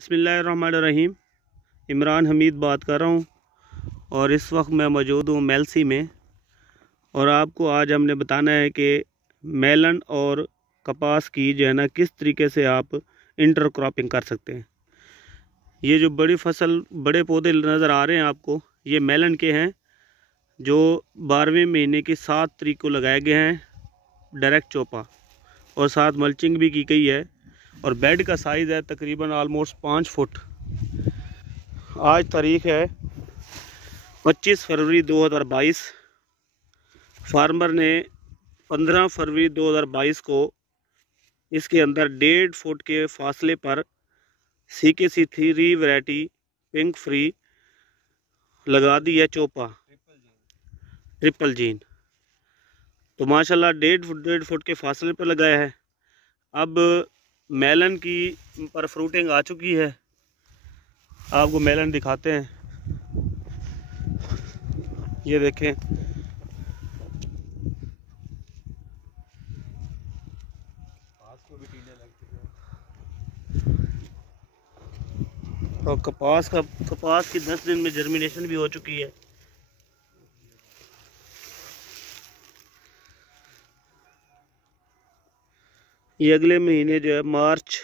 बिस्मिल्लाहिर्रहमानिर्रहीम। इमरान हमीद बात कर रहा हूँ और इस वक्त मैं मौजूद हूँ मेलसी में। और आपको आज हमने बताना है कि मेलन और कपास की जो है ना किस तरीके से आप इंटरक्रॉपिंग कर सकते हैं। ये जो बड़ी फसल बड़े पौधे नज़र आ रहे हैं आपको, ये मेलन के हैं जो 12वें महीने की 7 तारीख को लगाए गए हैं डायरेक्ट चोपा, और साथ मल्चिंग भी की गई है। और बेड का साइज़ है तकरीबन ऑलमोस्ट 5 फुट। आज तारीख है 25 फरवरी 2022। फार्मर ने 15 फरवरी 2022 को इसके अंदर 1.5 फुट के फासले पर CKC 3 वैरायटी पिंक फ्री लगा दी है चोपा ट्रिपल जीन। तो माशाल्लाह 1.5 फुट के फासले पर लगाया है। अब मेलन की पर फ्रूटिंग आ चुकी है, आपको मेलन दिखाते हैं। ये देखें, और कपास की 10 दिन में जर्मिनेशन भी हो चुकी है। ये अगले महीने जो है मार्च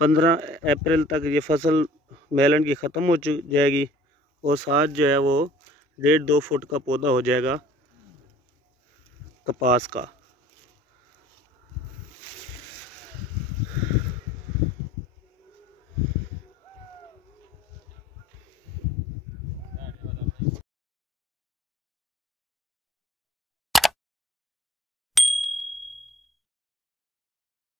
15 अप्रैल तक ये फसल मेलन की ख़त्म हो जाएगी, और साथ जो है वो 1.5-2 फुट का पौधा हो जाएगा कपास का।